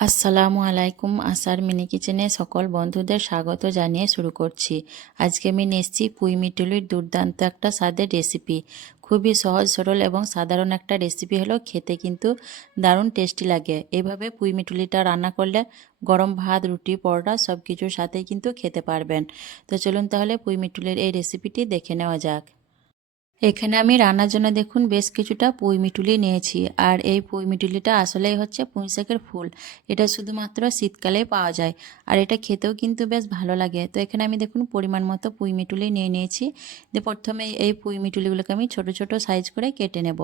আসসালামু আলাইকুম, আসার মিনি কিচেনে সকল বন্ধুদের স্বাগত জানিয়ে শুরু করছি। আজকে আমি নিয়েছি পুঁই মিটুলির দুর্দান্ত একটা স্বাদের রেসিপি। খুবই সহজ, সরল এবং সাধারণ একটা রেসিপি হলো খেতে কিন্তু দারুণ টেস্টি লাগে। এভাবে পুঁই মিটুলিটা রান্না করলে গরম ভাত, রুটি, পরোটা সব কিছুর সাথেই কিন্তু খেতে পারবেন। তো চলুন তাহলে পুঁই মিটুলির এই রেসিপিটি দেখে নেওয়া যাক। এখানে আমি রান্নার জন্য দেখুন বেশ কিছুটা পুঁই মিটুলি নিয়েছি। আর এই পুঁই মিটুলিটা আসলেই হচ্ছে পুঁই শাকের ফুল। এটা শুধুমাত্র শীতকালেই পাওয়া যায়। আর এটা খেতেও কিন্তু বেশ ভালো লাগে। তো এখানে আমি দেখুন পরিমাণ মতো পুঁই মিটুলি নিয়ে নিয়েছি। দিয়ে প্রথমে এই পুঁই মিটুলিগুলোকে আমি ছোট ছোট সাইজ করে কেটে নেব।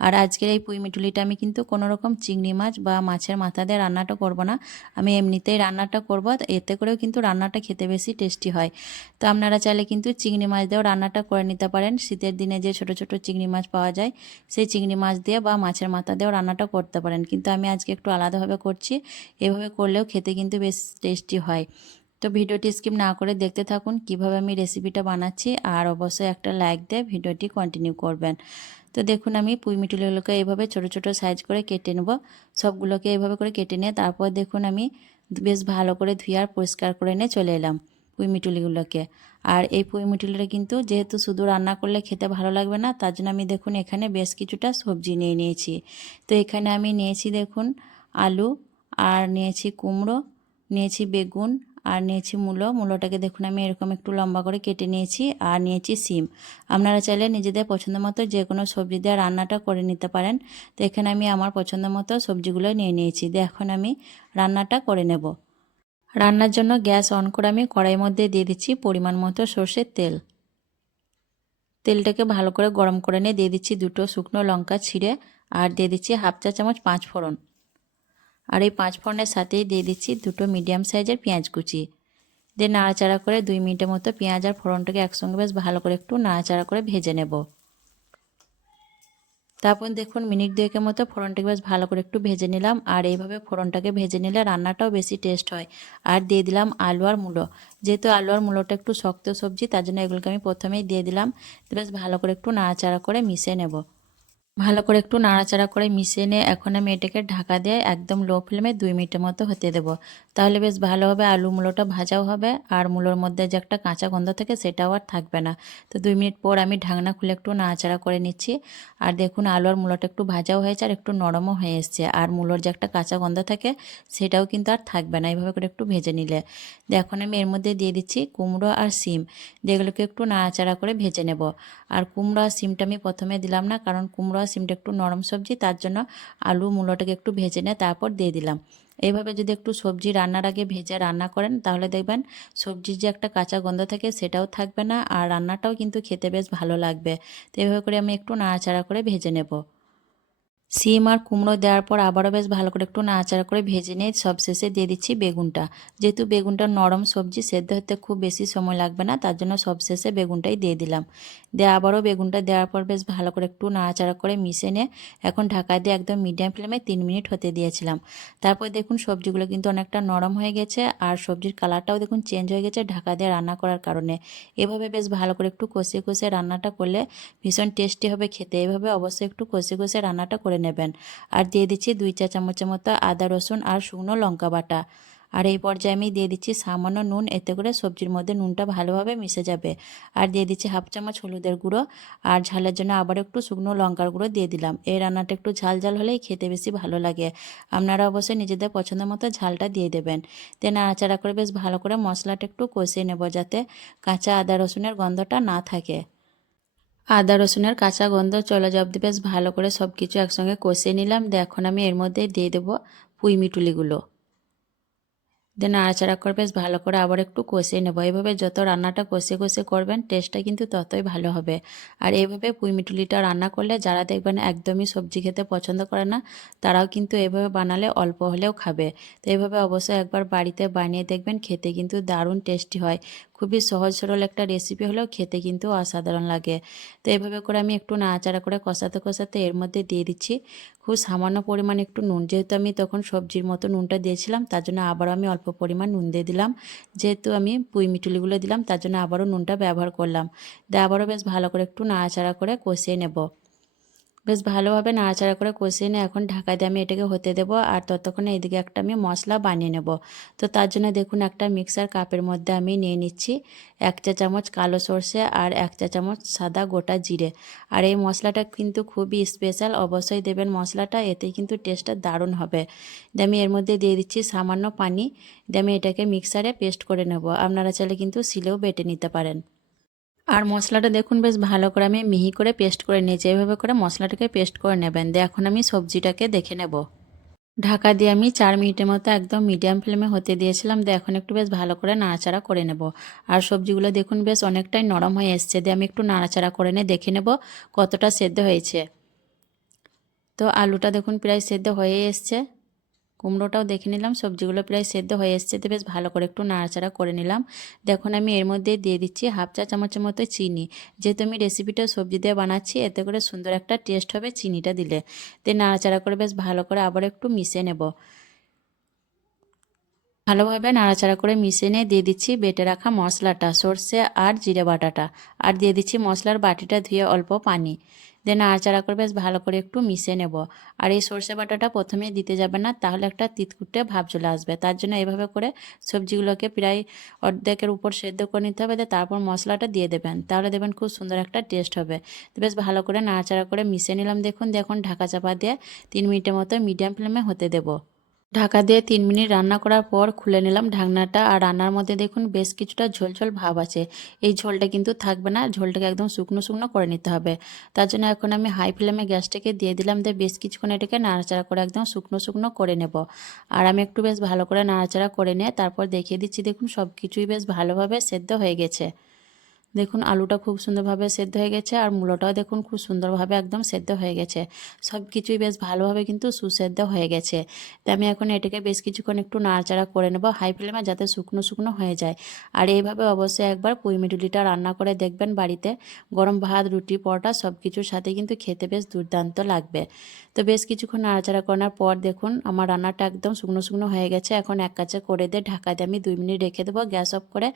আর আজকের এই পুঁই মিটুলিটা আমি কিন্তু কোনো রকম চিংড়ি মাছ বা মাছের মাথা দিয়ে রান্নাটা করব না। আমি এমনিতেই রান্নাটা করব। এতে করেও কিন্তু রান্নাটা খেতে বেশি টেস্টি হয়। তো আপনারা চাইলে কিন্তু চিংড়ি মাছ দিয়েও রান্নাটা করে নিতে পারেন। শীতের দিনে যে ছোট ছোট চিংড়ি মাছ পাওয়া যায়, সেই চিংড়ি মাছ দিয়ে বা মাছের মাথা দিয়েও রান্নাটা করতে পারেন। কিন্তু আমি আজকে একটু আলাদাভাবে করছি। এভাবে করলেও খেতে কিন্তু বেশ টেস্টি হয়। তো ভিডিওটি স্কিপ না করে দেখতে থাকুন কীভাবে আমি রেসিপিটা বানাচ্ছি। আর অবশ্যই একটা লাইক দিয়ে ভিডিওটি কন্টিনিউ করবেন। তো দেখুন, আমি পুঁই মিটুলিগুলোকে এইভাবে ছোট ছোট সাইজ করে কেটে নেব। সবগুলোকে এইভাবে করে কেটে নিয়ে তারপর দেখুন, আমি বেশ ভালো করে ধুয়ে আর পরিষ্কার করে নিয়ে চলে এলাম পুঁই মিটুলিগুলোকে। আর এই পুঁই মিটুলিটা কিন্তু যেহেতু শুধু রান্না করলে খেতে ভালো লাগবে না, তার জন্য আমি দেখুন এখানে বেশ কিছুটা সবজি নিয়ে নিয়েছি। তো এখানে আমি নিয়েছি দেখুন আলু, আর নিয়েছি কুমড়ো, নিয়েছি বেগুন, আর নিয়েছি মূলো। মূলোটাকে দেখুন আমি এরকম একটু লম্বা করে কেটে নিয়েছি, আর নিয়েছি সিম। আপনারা চাইলে নিজেদের পছন্দ মতো যে কোনো সবজি দিয়ে রান্নাটা করে নিতে পারেন। তো এখানে আমি আমার পছন্দ মতো সবজিগুলো নিয়ে নিয়েছি। দিয়ে এখন আমি রান্নাটা করে নেব। রান্নার জন্য গ্যাস অন করে আমি কড়াইয়ের মধ্যে দিয়ে দিচ্ছি পরিমাণ মতো সর্ষের তেল। তেলটাকে ভালো করে গরম করে নিয়ে দিয়ে দিচ্ছি দুটো শুকনো লঙ্কা ছিঁড়ে আর দিয়ে দিচ্ছি হাফ চা চামচ পাঁচ ফোড়ন। আর এই পাঁচ ফোড়নের সাথেই দিয়ে দিচ্ছি দুটো মিডিয়াম সাইজের পেঁয়াজ কুচি। দিয়ে নাড়াচাড়া করে দুই মিনিটের মতো পেঁয়াজ আর ফোড়নটাকে একসঙ্গে বেশ ভালো করে একটু নাড়াচাড়া করে ভেজে নেব। তারপর দেখুন মিনিট দুয়েকের মতো ফোড়নটাকে বেশ ভালো করে একটু ভেজে নিলাম। আর এইভাবে ফোড়নটাকে ভেজে নিলে রান্নাটাও বেশি টেস্ট হয়। আর দিয়ে দিলাম আলু আর মূলো। যেহেতু আলু আর মূলোটা একটু শক্ত সবজি, তার জন্য এগুলোকে আমি প্রথমেই দিয়ে দিলাম। বেশ ভালো করে একটু নাড়াচাড়া করে মিশে নেব। ভালো করে একটু নাড়াচাড়া করে মিশিয়ে নিয়ে এখন আমি এটাকে ঢাকা দিয়ে একদম লো ফ্লেমে দুই মিনিটের মতো হতে দেব। তাহলে বেশ ভালোভাবে আলু মূলোটা ভাজাও হবে, আর মূলোর মধ্যে যে একটা কাঁচা গন্ধ থাকে সেটাও আর থাকবে না। তো দুই মিনিট পর আমি ঢাকনা খুলে একটু নাড়াচাড়া করে নিচ্ছি। আর দেখুন আলু আর মূলোটা একটু ভাজাও হয়েছে আর একটু নরমও হয়ে এসছে। আর মূলোর যে একটা কাঁচা গন্ধ থাকে সেটাও কিন্তু আর থাকবে না, এইভাবে করে একটু ভেজে নিলে। এখন আমি এর মধ্যে দিয়ে দিচ্ছি কুমড়ো আর সিম। যেগুলোকে একটু নাড়াচাড়া করে ভেজে নেব। আর কুমড়ো আর সিমটা আমি প্রথমে দিলাম না, কারণ কুমড়ো সিমটা একটু নরম সবজি, তার জন্য আলু মূলোটাকে একটু ভেজে নিয়ে তারপর দিয়ে দিলাম। এইভাবে যদি একটু সবজি রান্নার আগে ভেজে রান্না করেন, তাহলে দেখবেন সবজির যে একটা কাঁচা গন্ধ থাকে সেটাও থাকবে না, আর রান্নাটাও কিন্তু খেতে বেশ ভালো লাগবে। তো এইভাবে করে আমি একটু নাড়াচাড়া করে ভেজে নেব। সিম আর কুমড়ো দেওয়ার পর আবারও বেশ ভালো করে একটু নাড়াচাড়া করে ভেজে নিয়ে সবশেষে দিয়ে দিচ্ছি বেগুনটা। যেহেতু বেগুনটা নরম সবজি, সেদ্ধ হতে খুব বেশি সময় লাগবে না, তার জন্য সবশেষে বেগুনটাই দিয়ে দিলাম। দিয়ে আবারও বেগুনটা দেওয়ার পর বেশ ভালো করে একটু নাড়াচাড়া করে মিশে নিয়ে এখন ঢাকা দিয়ে একদম মিডিয়াম ফ্লেমে তিন মিনিট হতে দিয়েছিলাম। তারপর দেখুন সবজিগুলো কিন্তু অনেকটা নরম হয়ে গেছে আর সবজির কালারটাও দেখুন চেঞ্জ হয়ে গেছে ঢাকা দিয়ে রান্না করার কারণে। এভাবে বেশ ভালো করে একটু কষিয়ে কষিয়ে রান্নাটা করলে ভীষণ টেস্টি হবে খেতে। এভাবে অবশ্যই একটু কষিয়ে কষিয়ে রান্নাটা করে নেবেন। আর দিয়ে দিচ্ছি দুই চা চামচের মতো আদা, রসুন আর শুকনো লঙ্কা বাটা। আর এই পর্যায়ে আমি দিয়ে দিচ্ছি সামান্য নুন, এতে করে সবজির মধ্যে নুনটা ভালোভাবে মিশে যাবে। আর দিয়ে দিচ্ছি হাফ চামচ হলুদের গুঁড়ো। আর ঝালের জন্য আবার একটু শুকনো লঙ্কার গুঁড়ো দিয়ে দিলাম। এই রান্নাটা একটু ঝাল ঝাল হলেই খেতে বেশি ভালো লাগে। আপনারা অবশ্যই নিজেদের পছন্দ মতো ঝালটা দিয়ে দেবেন। তে নাড়াচাড়া করে বেশ ভালো করে মশলাটা একটু কষিয়ে নেব যাতে কাঁচা আদা, রসুনের গন্ধটা না থাকে। আদা, রসুনের কাঁচা গন্ধ, চলে যাবদি বেশ ভালো করে সব কিছু একসঙ্গে কষিয়ে নিলাম। এখন আমি এর মধ্যে দিয়ে দেবো পুঁই মিটুলিগুলো। দিয়ে নাড়াচাড়া করে বেশ ভালো করে আবার একটু কষিয়ে নেব। এইভাবে যত রান্নাটা কষে কষে করবেন টেস্টটা কিন্তু ততই ভালো হবে। আর এইভাবে পুঁই মিটুলিটা রান্না করলে যারা দেখবেন একদমই সবজি খেতে পছন্দ করে না, তারাও কিন্তু এইভাবে বানালে অল্প হলেও খাবে। তো এইভাবে অবশ্যই একবার বাড়িতে বানিয়ে দেখবেন, খেতে কিন্তু দারুণ টেস্টি হয়। খুবই সহজ, সরল একটা রেসিপি হলেও খেতে কিন্তু অসাধারণ লাগে। তো এইভাবে করে আমি একটু নাড়াচাড়া করে কষাতে কষাতে এর মধ্যে দিয়ে দিচ্ছি। খুব সামান্য পরিমাণ একটু নুন, যেহেতু আমি তখন সবজির মতো নুনটা দিয়েছিলাম, তার জন্য আবারও আমি অল্প পরিমাণ নুন দিয়ে দিলাম। যেহেতু আমি পুঁই মিটুলিগুলো দিলাম, তার জন্য আবারও নুনটা ব্যবহার করলাম। দিয়ে আবারও বেশ ভালো করে একটু নাড়াচাড়া করে কষিয়ে নেব। বেশ ভালোভাবে নাড়াচাড়া করে কষিয়ে নিয়ে এখন ঢাকা দিয়ে আমি এটাকে হতে দেবো। আর ততক্ষণে এদিকে একটা আমি মশলা বানিয়ে নেব। তো তার জন্য দেখুন একটা মিক্সার কাপের মধ্যে আমি নিয়ে নিচ্ছি এক চা চামচ কালো সর্ষে আর এক চা চামচ সাদা গোটা জিরে। আর এই মশলাটা কিন্তু খুবই স্পেশাল, অবশ্যই দেবেন মশলাটা, এতেই কিন্তু টেস্টটা দারুণ হবে। দিয়ে আমি এর মধ্যে দিয়ে দিচ্ছি সামান্য পানি। দিয়ে আমি এটাকে মিক্সারে পেস্ট করে নেব। আপনারা চাইলে কিন্তু শিলেও বেটে নিতে পারেন। আর মশলাটা দেখুন বেশ ভালো করে আমি মিহি করে পেস্ট করে নিয়েছি। এইভাবে করে মশলাটাকে পেস্ট করে নেবেন। দিয়ে এখন আমি সবজিটাকে দেখে নেব। ঢাকা দিয়ে আমি চার মিনিটের মতো একদম মিডিয়াম ফ্লেমে হতে দিয়েছিলাম। দিয়ে এখন একটু বেশ ভালো করে নাড়াচাড়া করে নেব। আর সবজিগুলো দেখুন বেশ অনেকটাই নরম হয়ে এসছে। দিয়ে আমি একটু নাড়াচাড়া করে নিয়ে দেখে নেব কতটা সেদ্ধ হয়েছে। তো আলুটা দেখুন প্রায় সেদ্ধ হয়ে এসছে। কুমড়োটাও দেখে নিলাম, সবজিগুলো প্রায় সেদ্ধ হয়ে এসছে তো বেশ ভালো করে একটু নাড়াচাড়া করে নিলাম। দেখুন, আমি এর মধ্যে দিয়ে দিচ্ছি হাফ চা চামচের মতো চিনি। যেহেতু আমি রেসিপিটা সবজি দিয়ে বানাচ্ছি, এতে করে সুন্দর একটা টেস্ট হবে চিনিটা দিলে। তো নাড়াচাড়া করে বেশ ভালো করে আবার একটু মিশিয়ে নেব। ভালোভাবে নাড়াচাড়া করে মিশিয়ে নিয়ে দিয়ে দিচ্ছি বেটে রাখা মশলাটা, সর্ষে আর জিরে বাটাটা। আর দিয়ে দিচ্ছি মশলার বাটিটা ধুয়ে অল্প পানি। দিয়ে নাড়াচাড়া করে বেশ ভালো করে একটু মিশে নেব। আর এই সর্ষে বাটাটা প্রথমে দিতে যাবে না, তাহলে একটা তিতকুটে ভাব চলে আসবে। তার জন্য এভাবে করে সবজিগুলোকে প্রায় অর্ধেকের উপর সেদ্ধ করে নিতে হবে তারপর মশলাটা দিয়ে দেবেন। তাহলে দেবেন খুব সুন্দর একটা টেস্ট হবে। বেশ ভালো করে নাড়াচাড়া করে মিশে নিলাম। দেখুন দেখুন, ঢাকা চাপা দিয়ে তিন মিনিটের মতো মিডিয়াম ফ্লেমে হতে দেবো। ঢাকা দিয়ে তিন মিনিট রান্না করার পর খুলে নিলাম ঢাকনাটা। আর রান্নার মধ্যে দেখুন বেশ কিছুটা ঝোলঝোল ভাব আছে। এই ঝোলটা কিন্তু থাকবে না, ঝোলটাকে একদম শুকনো শুকনো করে নিতে হবে। তার জন্য এখন আমি হাই ফ্লেমে গ্যাসটাকে দিয়ে দিলাম দিয়ে বেশ কিছুক্ষণ এটাকে নাড়াচাড়া করে একদম শুকনো শুকনো করে নেব। আর আমি একটু বেশ ভালো করে নাড়াচাড়া করে নিয়ে তারপর দেখিয়ে দিচ্ছি, দেখুন সব কিছুই বেশ ভালোভাবে সেদ্ধ হয়ে গেছে। দেখুন, আলুটা খুব সুন্দরভাবে সেদ্ধ হয়ে গেছে আর মূলোটাও দেখুন খুব সুন্দরভাবে একদম সেদ্ধ হয়ে গেছে। সব কিছুই বেশ ভালোভাবে কিন্তু সুসেদ্ধ হয়ে গেছে। তো আমি এখন এটাকে বেশ কিছুক্ষণ একটু নাড়াচাড়া করে নেব হাই ফ্লেমে যাতে শুকনো শুকনো হয়ে যায়। আর এইভাবে অবশ্যই একবার পুঁই মিডুলিটা রান্না করে দেখবেন বাড়িতে। গরম ভাত, রুটি, পরোটা সব কিছুর সাথে কিন্তু খেতে বেশ দুর্দান্ত লাগবে। তো বেশ কিছুক্ষণ নাড়াচাড়া করার পর দেখুন, আমার রান্নাটা একদম শুকনো শুকনো হয়ে গেছে। এখন এক কাছে করে দিয়ে ঢাকা দিয়ে আমি দুই মিনিট রেখে দেবো গ্যাস অফ করে।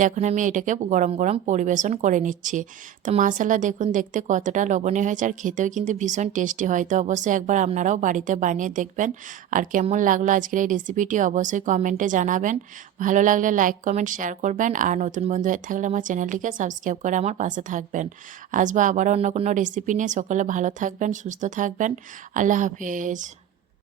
দেখুন আমি এটাকে গরম গরম পরিবেশন করে নিচ্ছি। তো মশালা দেখুন, দেখতে কতটা লবণীয় হয়েছে আর খেতেও কিন্তু ভীষণ টেস্টি হয়। তো অবশ্যই একবার আপনারাও বাড়িতে বানিয়ে দেখবেন। আর কেমন লাগল আজকের এই রেসিপিটি অবশ্যই কমেন্টে জানাবেন। ভালো লাগলে লাইক কমেন্ট শেয়ার করবেন। আর নতুন বন্ধু হয়ে থাকলে আমার চ্যানেলটিকে সাবস্ক্রাইব করে আমার পাশে থাকবেন। আসব আবার অন্য কোনো রেসিপি নিয়ে। সকলে ভালো থাকবেন, সুস্থ থাকবেন। আল্লাহ হাফেজ।